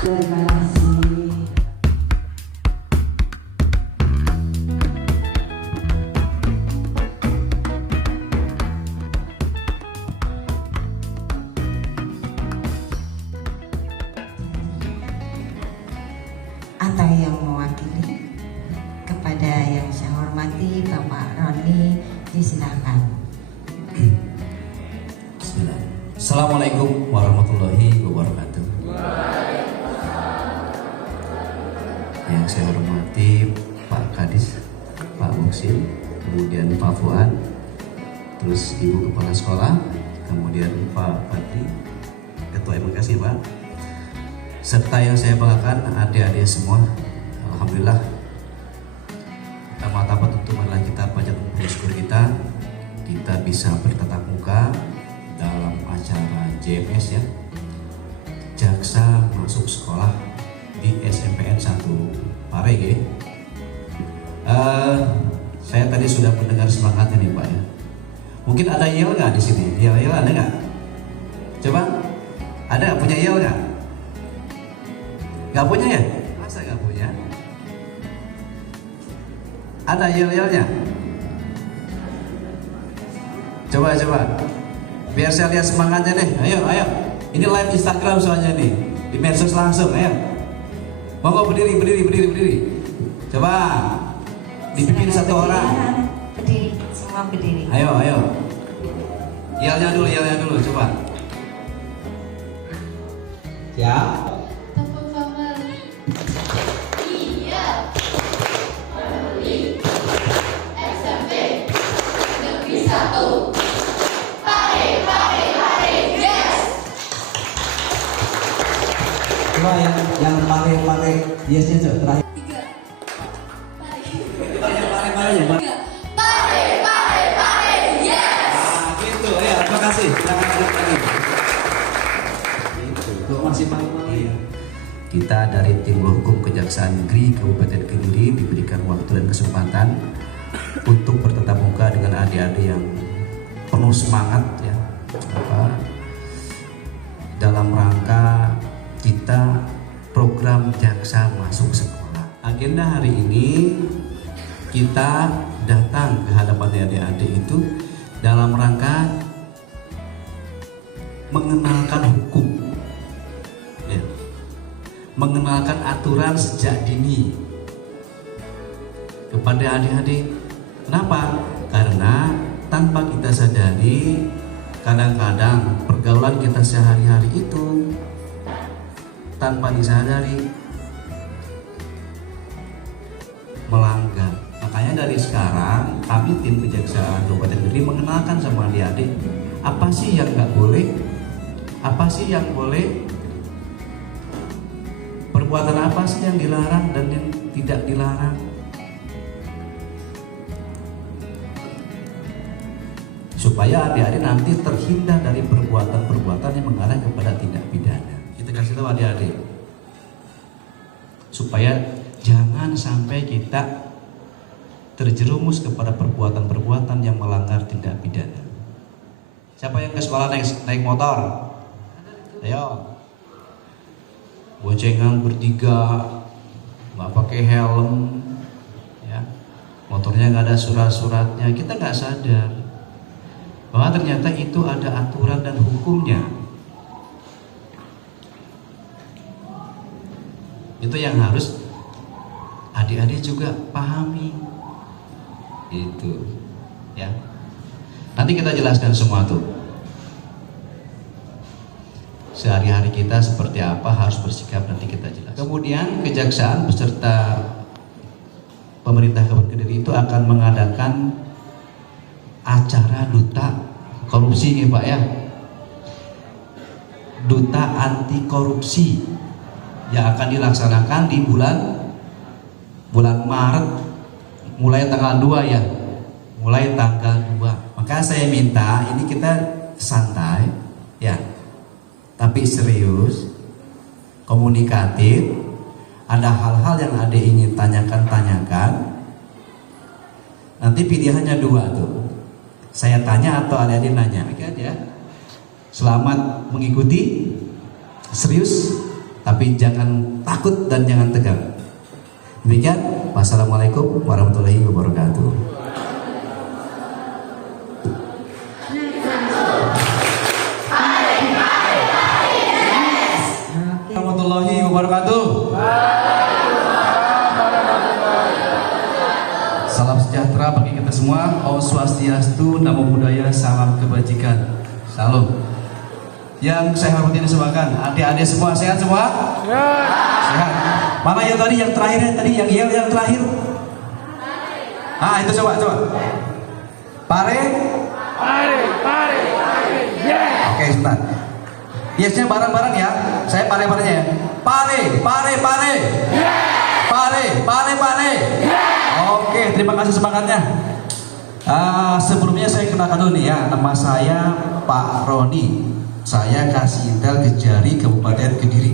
Terima kasih. Ada yang mewakili? Kepada yang saya hormati Bapak Roni, disilakan. Bismillah. Assalamualaikum warahmatullahi wabarakatuh. Yang saya hormati Pak Kadis, Pak Muksin, kemudian Pak Fuad, terus Ibu Kepala Sekolah, kemudian Pak Fadli, Ketua Edukasi Pak, serta yang saya banggakan adik-adik semua. Alhamdulillah, pertama-tama tentu adalah kita panjatkan bersyukur kita bisa bertatap muka dalam acara JMS ya, Jaksa Masuk Sekolah di SMPN 1 Parege. Saya tadi sudah mendengar semangatnya nih Pak ya. Mungkin ada yel nggak di sini? Yel ada nggak? Coba, ada punya yel nggak? Nggak punya ya? Masa nggak punya? Ada yel-yelnya? Coba, biar saya lihat semangatnya deh. Ayo. Ini live Instagram soalnya nih, di medsos langsung. Ayo, monggo berdiri. Coba dipimpin satu orang. Berdiri, semua berdiri. Ayo. Yelnya dulu, coba. Ya. Tepuk tangan. Iya. Peduli. SMP Negeri 1. Pare. Yes. Coba yang pare yesnya coba terakhir. 3. Pare ya, Pak. Pare. Yes. Nah, gitu ya. Terima kasih. Silakan lanjut lagi. Gitu. Kok masih pare ya? Kita dari tim hukum Kejaksaan Negeri Kabupaten Kediri diberikan waktu dan kesempatan untuk bertatap muka dengan adik-adik yang penuh semangat ya, dalam rangka kita program Jaksa Masuk Sekolah. Agenda hari ini kita datang ke hadapan adik-adik itu dalam rangka mengenalkan hukum ya, mengenalkan aturan sejak dini kepada adik-adik. Kenapa? Karena tanpa kita sadari, kadang-kadang pergaulan kita sehari-hari itu tanpa disadari melanggar. Makanya dari sekarang kami tim Kejaksaan Kabupaten Kediri mengenalkan sama adik-adik apa sih yang nggak boleh, apa sih yang boleh, perbuatan apa sih yang dilarang dan yang tidak dilarang. Supaya adik-adik nanti terhindar dari perbuatan-perbuatan yang mengarah kepada tindak pidana. Kita kasih tahu adik-adik supaya jangan sampai kita terjerumus kepada perbuatan-perbuatan yang melanggar tindak pidana. Siapa yang ke sekolah naik motor? Ayo. Boncengan bertiga, nggak pakai helm, ya. Motornya nggak ada surat-suratnya, kita nggak sadar bahwa ternyata itu ada aturan dan hukumnya. Itu yang harus adik-adik juga pahami. Itu ya. Nanti kita jelaskan semua tuh. Sehari-hari kita seperti apa harus bersikap, nanti kita jelaskan. Kemudian Kejaksaan beserta pemerintah Kabupaten Kediri itu akan mengadakan acara duta korupsi nih Pak ya, duta anti korupsi yang akan dilaksanakan di bulan Maret, mulai tanggal 2 ya, mulai tanggal 2. Maka saya minta ini kita santai ya, tapi serius, komunikatif. Ada hal-hal yang adik ingin tanyakan. Nanti pilihannya 2 tuh, saya tanya atau adik-adik nanya. Oke ya. Selamat mengikuti, serius, tapi jangan takut dan jangan tegang. Demikian, wassalamualaikum warahmatullahi wabarakatuh. Warahmatullahi wabarakatuh. Salam sejahtera bagi kita semua. Om Swastiastu, Namo Buddhaya, salam kebajikan. Salam. Yang saya hormati dan semuakan, adik-adik semua sehat semua? Sehat. Mana yang tadi yang terakhirnya tadi yang yel yang terakhir? Ah itu coba. Pare. Yeah. Oke sebentar. Yesnya bareng-bareng ya. Saya pare-parenya ya. Pare. Pare. Oke, terima kasih semangatnya. Sebelumnya saya kenalkan dulu nih ya. Nama saya Pak Roni. Saya kasih intel Kejari Kabupaten Kediri.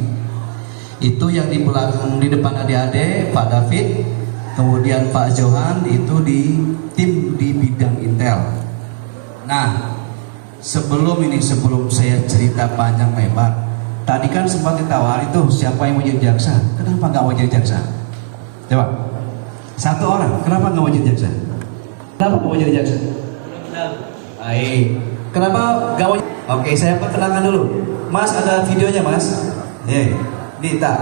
Itu yang di belakang di depan adik-adik Pak David, kemudian Pak Johan itu di tim di bidang intel. Nah, sebelum saya cerita panjang lebar, tadi kan sempat ditawari tuh siapa yang mau jadi jaksa. Kenapa nggak mau jadi jaksa? Coba, satu orang, kenapa nggak mau jadi jaksa? Kenapa nggak mau jadi jaksa? Baik. Kenapa nggak mau? Oke, saya perkenalkan dulu. Mas, ada videonya mas? Dita,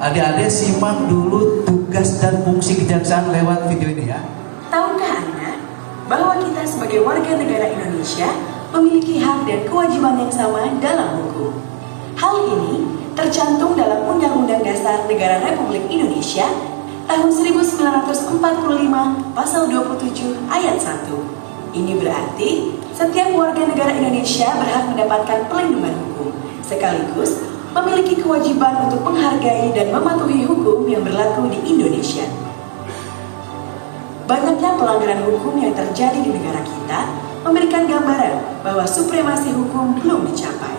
adik-adik simak dulu tugas dan fungsi kejaksaan lewat video ini ya. Tahukah Anda bahwa kita sebagai warga negara Indonesia memiliki hak dan kewajiban yang sama dalam hukum? Hal ini tercantum dalam Undang-Undang Dasar Negara Republik Indonesia tahun 1945 pasal 27 ayat 1. Ini berarti setiap warga negara Indonesia berhak mendapatkan perlindungan hukum, sekaligus memiliki kewajiban untuk menghargai dan mematuhi hukum yang berlaku di Indonesia. Banyaknya pelanggaran hukum yang terjadi di negara kita memberikan gambaran bahwa supremasi hukum belum dicapai.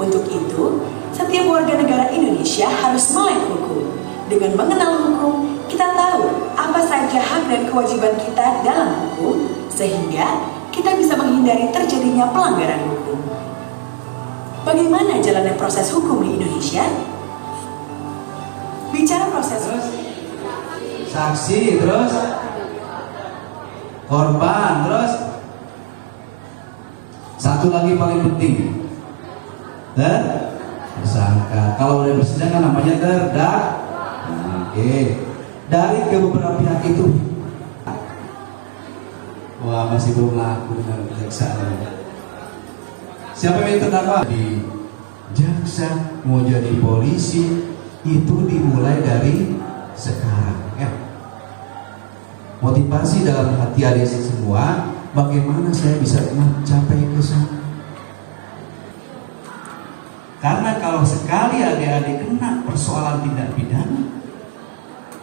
Untuk itu, setiap warga negara Indonesia harus melek hukum. Dengan mengenal hukum, kita tahu apa saja hak dan kewajiban kita dalam hukum, sehingga kita bisa menghindari terjadinya pelanggaran hukum. Bagaimana jalannya proses hukum di Indonesia? Bicara proses Saksi, terus korban, terus satu lagi paling penting, tersangka. Kalau udah bersidang kan namanya terdakwa. Oke. Dari beberapa pihak itu, wah masih belum laku dengan kejaksaan. Siapa yang terdakwa? Di jaksa mau jadi polisi itu dimulai dari sekarang ya. Motivasi dalam hati adik semua, bagaimana saya bisa mencapai ke sana? Karena kalau sekali adik-adik kena persoalan tindak pidana,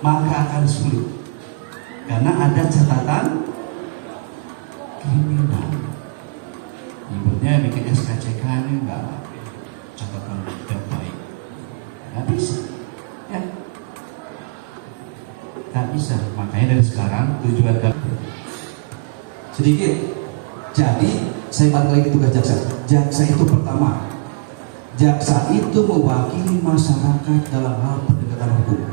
maka akan sulit. Karena ada catatan kriminal. Ibunya bikin SKCK ini enggak catatan tidak baik. Nggak bisa. Ya. Nggak bisa. Makanya dari sekarang tujuan kami sedikit. Jadi saya balik lagi tugas jaksa. Jaksa itu pertama, jaksa itu mewakili masyarakat dalam hal penegakan hukum.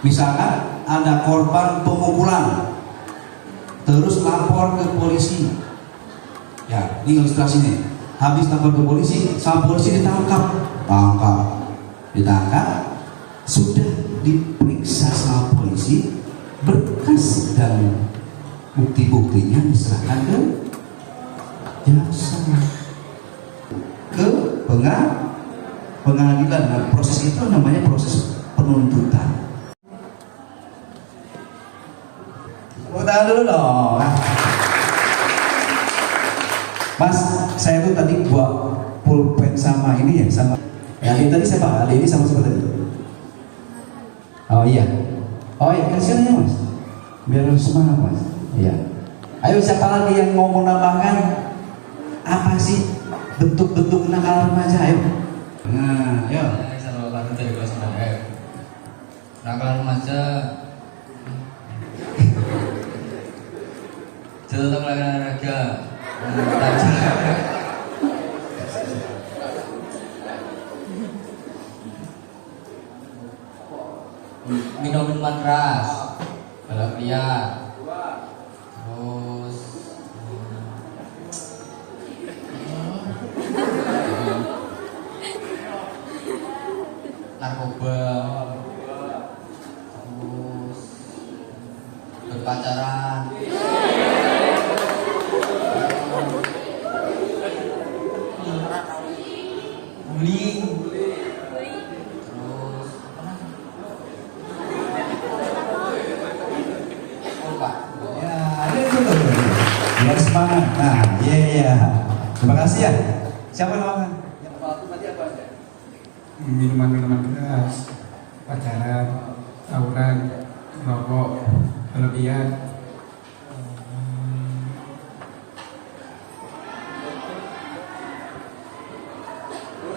Misalkan ada korban pemukulan, terus lapor ke polisi. Ya, ini ilustrasinya. Habis lapor ke polisi, sama polisi ditangkap, sudah diperiksa sama polisi, berkas dan bukti-buktinya diserahkan ke jaksa, ke pengadilan. Nah, proses itu namanya proses penuntutan. Tahan dulu dong. Mas, saya tuh tadi buat pulpen sama ini ya, sama yang ini tadi siapa? Ali ini sama siapa tadi? Oh iya, kasih aja mas, biar semangat mas. Iya. Ayo siapa lagi yang mau menambahkan apa sih bentuk-bentuk kenakalan remaja? Ayo. Nah, ayo. Saya lakukan dari kelas 9F. Nakal remaja tetap olahraga, pacaran. Guling. Terus apa? Ya, ada itu tuh. Biar semangat. Nah, iya. Terima kasih ya. Siapa namanya? Yang waktu tadi apa aja? Minuman keras, pacaran, tawuran, rokok, berlebihan,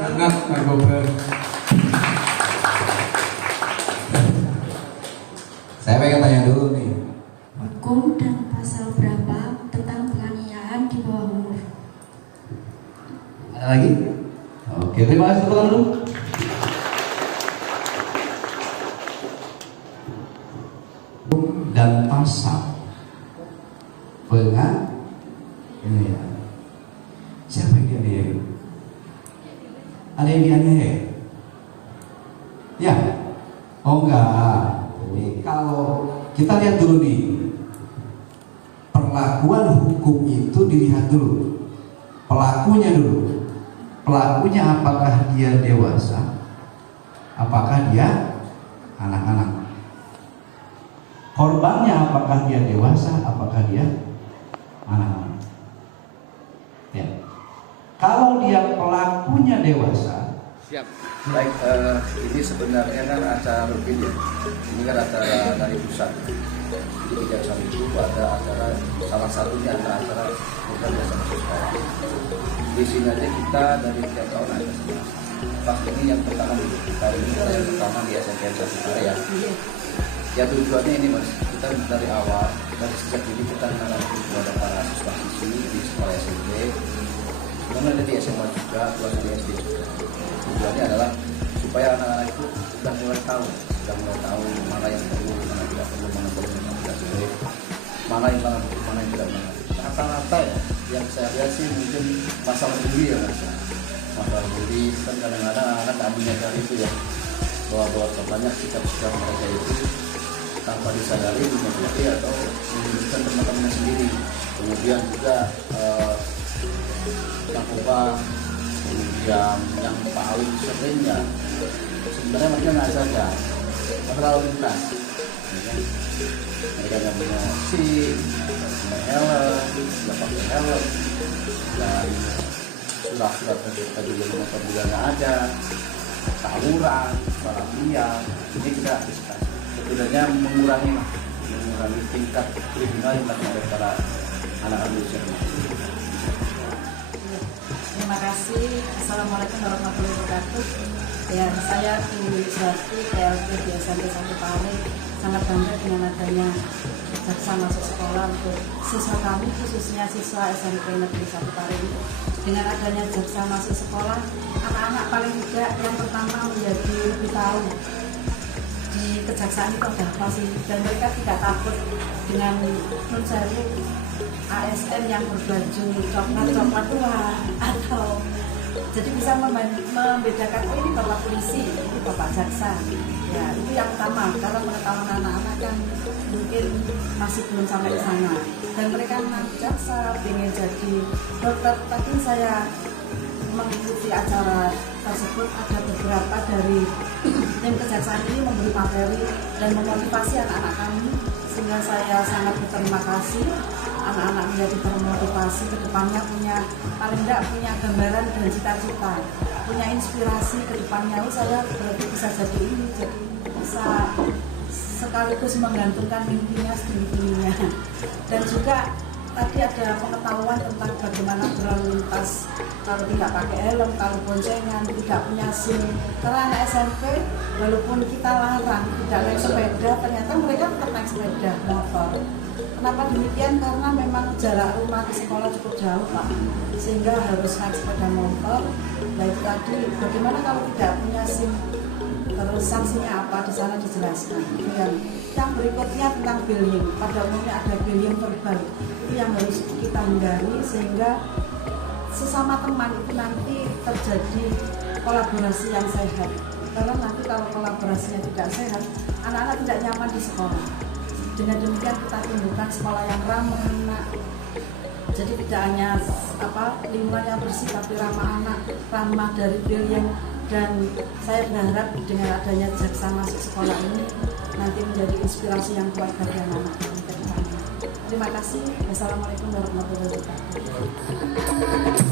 anak narkoba. Saya pengen tanya dulu nih. Hukum dan pasal berapa tentang penganiayaan di bawah umur? Ada lagi? Oke, terima kasih teman dulu. Dan pasal ini ya. Siapa yang dianiaya? Ada yang dianiaya? Ya? Oh enggak. Jadi kalau kita lihat dulu nih, perlakuan hukum itu dilihat dulu, pelakunya dulu. Pelakunya apakah dia dewasa, apakah dia anak-anak. Korbannya apakah dia dewasa, apakah dia anak-anak. Ya. Kalau dia pelakunya dewasa, Siap. Baik, ini sebenarnya kan acara rutin ya. Ini kan acara dari pusat. Jadi kejaksaan itu ada acara, salah satunya adalah acara program jasa masuk sekolah. Di sini aja kita dari tiap tahun ada semua. Pas ini yang pertama dulu. Tahun ini kita yang pertama di SMK ya. Ya tujuannya ini mas, kita dari awal, dari sejak dini kita menanamkan kepada para siswa-siswi di sekolah SMP, kemudian ada di SMA juga, kelas di SD juga. Tujuannya adalah supaya anak-anak itu sudah mulai tahu mana yang perlu, mana tidak perlu, mana boleh, mana tidak boleh, mana yang tidak boleh. Rata-rata ya, yang saya lihat sih mungkin masalah bully ya mas. Masalah bully kan kadang-kadang anak tak menyadari itu ya, bahwa banyak sikap-sikap mereka itu tanpa disadari menyakiti atau menunjukkan teman-temannya sendiri. Kemudian juga narkoba, kemudian yang paling seringnya sebenarnya mereka nggak sadar, terlalu lintas. Mereka nggak punya SIM, nggak punya helm, nggak pakai helm, dan surat-surat juga motor juga nggak ada, tawuran, balapan, ini kita antisipasi. Sebenarnya mengurangi tingkat kriminal yang dilakukan oleh para anak-anak usia remaja. Terima kasih. Assalamualaikum warahmatullahi wabarakatuh. Ya, saya Bu Suharti, PLT di SMP 1 Pare, sangat bangga dengan adanya jaksa masuk sekolah untuk siswa kami, khususnya siswa SMP Negeri 1 Pare ini. Dengan adanya jaksa masuk sekolah, anak-anak paling tidak yang pertama menjadi lebih tahu di kejaksaan itu ada apa sih, dan mereka tidak takut dengan mencari ASN yang berbaju coklat tua, atau jadi bisa membedakan, oh ini bapak polisi, ini bapak jaksa. Ya, itu yang utama, karena pengetahuan anak-anak kan mungkin masih belum sampai ke sana, dan mereka nanti jaksa ingin jadi dokter. Tadi saya mengikuti acara tersebut, ada beberapa dari tim kejaksaan ini memberi materi dan memotivasi anak-anak kami, sehingga saya sangat berterima kasih. Anak-anak menjadi termotivasi ke depannya, paling tidak punya gambaran dan cita-cita, punya inspirasi ke depannya. Saya berarti bisa jadi ini, jadi bisa sekaligus menggantungkan mimpinya setinggi-tingginya. Dan juga tadi ada pengetahuan tentang bagaimana berlalu lintas kalau tidak pakai helm, kalau boncengan, tidak punya SIM. Karena anak SMP, walaupun kita larang tidak naik sepeda, ternyata mereka tetap naik sepeda motor. Kenapa demikian? Karena memang jarak rumah ke sekolah cukup jauh, Pak, sehingga harus naik sepeda motor. Baik tadi, bagaimana kalau tidak punya SIM? Terus sanksinya apa? Di sana dijelaskan. Yang berikutnya tentang bullying. Pada umumnya ada bullying verbal. Itu yang harus kita hindari, sehingga sesama teman itu nanti terjadi kolaborasi yang sehat. Karena nanti kalau kolaborasinya tidak sehat, anak-anak tidak nyaman di sekolah. Dengan demikian kita tumbuhkan sekolah yang ramah anak. Jadi tidak hanya lingkungan yang bersih, tapi ramah anak, ramah dari brilliant. Dan saya berharap dengan adanya Jaksa masuk sekolah ini nanti menjadi inspirasi yang kuat bagi anak-anak kami ke depannya. Terima kasih. Wassalamualaikum warahmatullahi wabarakatuh.